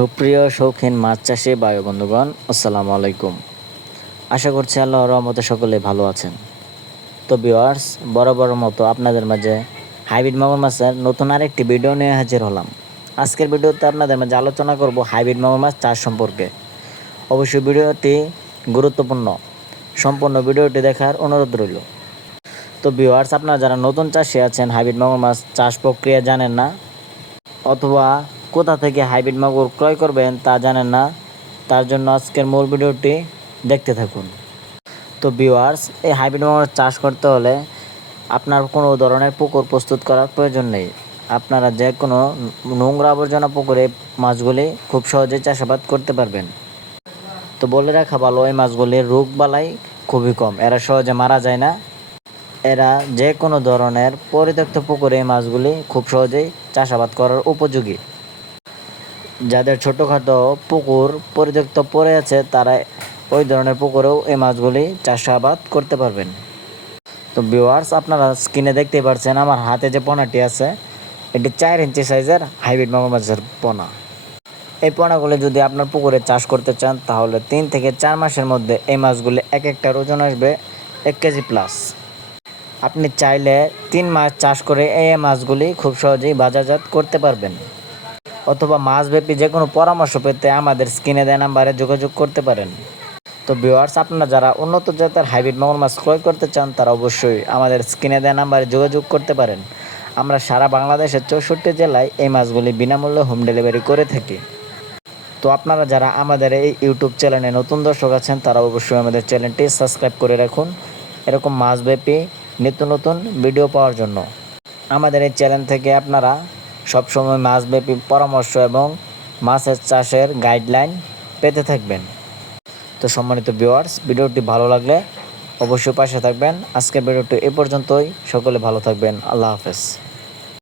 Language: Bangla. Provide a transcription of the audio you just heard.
সুপ্রিয় শৌখিন মাছ চাষি ভাই বন্ধুগণ, আসসালামু আলাইকুম। আশা করছি আল্লাহর রহমতে সকলে ভালো আছেন। তো ভিউয়ার্স, বরাবর মতো আপনাদের মাঝে হাইব্রিড মাগুর মাছের নতুন আরেকটি ভিডিও নিয়ে হাজির হলাম। আজকের ভিডিওতে আপনাদের মাঝে আলোচনা করব হাইব্রিড মাগুর মাছ চাষ সম্পর্কে। অবশ্যই ভিডিওটি গুরুত্বপূর্ণ, সম্পূর্ণ ভিডিওটি দেখার অনুরোধ রইল। তো ভিউয়ার্স, আপনারা যারা নতুন চাষি আছেন, হাইব্রিড মাগুর মাছ চাষ প্রক্রিয়া জানেন না, অথবা কোথা থেকে হাইব্রিড মাগুর ক্রয় করবেন তা জানেন না, তার জন্য আজকের মূল ভিডিওটি দেখতে থাকুন। তো ভিউয়ার্স, এই হাইব্রিড মাগুর চাষ করতে হলে আপনার কোনো ধরনের পুকুর প্রস্তুত করার প্রয়োজন নেই। আপনারা যে কোনো নোংরা আবর্জনা পুকুরে মাছগুলি খুব সহজেই চাষাবাদ করতে পারবেন। তো বলে রাখা ভালো, এই মাছগুলির রোগ বালাই খুবই কম, এরা সহজে মারা যায় না। এরা যে কোনো ধরনের পরিত্যক্ত পুকুরে এই মাছগুলি খুব সহজেই চাষাবাদ করার উপযোগী। যাদের ছোটোখাটো পুকুর পরিত্যক্ত পড়ে আছে, তারা ওই ধরনের পুকুরেও এই মাছগুলি চাষাবাদ করতে পারবেন। তো ভিউয়ার্স, আপনারা স্ক্রিনে দেখতেই পাচ্ছেন আমার হাতে যে পোনাটি আছে, এটি 4 ইঞ্চি সাইজের হাইব্রিড মাগুর মাছের পোনা। এই পোনাগুলি যদি আপনার পুকুরে চাষ করতে চান, তাহলে 3 থেকে 4 মাসের মধ্যে এই মাছগুলি এক একটার ওজন আসবে 1 কেজি প্লাস। আপনি চাইলে 3 মাস চাষ করে এই মাছগুলি খুব সহজেই বাজারজাত করতে পারবেন। অথবা মাছব্যাপী যে কোনো পরামর্শ পেতে আমাদের স্ক্রিনে দেওয়া নাম্বারে যোগাযোগ করতে পারেন। তো ভিউয়ার্স, আপনারা যারা উন্নত জাতের হাইব্রিড মাগুর মাছ ক্রয় করতে চান, তারা অবশ্যই আমাদের স্ক্রিনে দেওয়া নাম্বারে যোগাযোগ করতে পারেন। আমরা সারা বাংলাদেশের 64 জেলায় এই মাছগুলি বিনামূল্যে হোম ডেলিভারি করে থাকি। তো আপনারা যারা আমাদের এই ইউটিউব চ্যানেলে নতুন দর্শক আছেন, তারা অবশ্যই আমাদের চ্যানেলটি সাবস্ক্রাইব করে রাখুন, এরকম মাছব্যাপী নিত্য নতুন ভিডিও পাওয়ার জন্য। আমাদের এই চ্যানেল থেকে আপনারা সবসময় মাছব্যাপী পরামর্শ এবং মাছের চাষের গাইডলাইন পেতে থাকবেন। তো সম্মানিত ভিউয়ার্স, ভিডিওটি ভালো লাগলে অবশ্যই পাশে থাকবেন। আজকের ভিডিওটি এ পর্যন্তই। সকলে ভালো থাকবেন। আল্লাহ হাফেজ।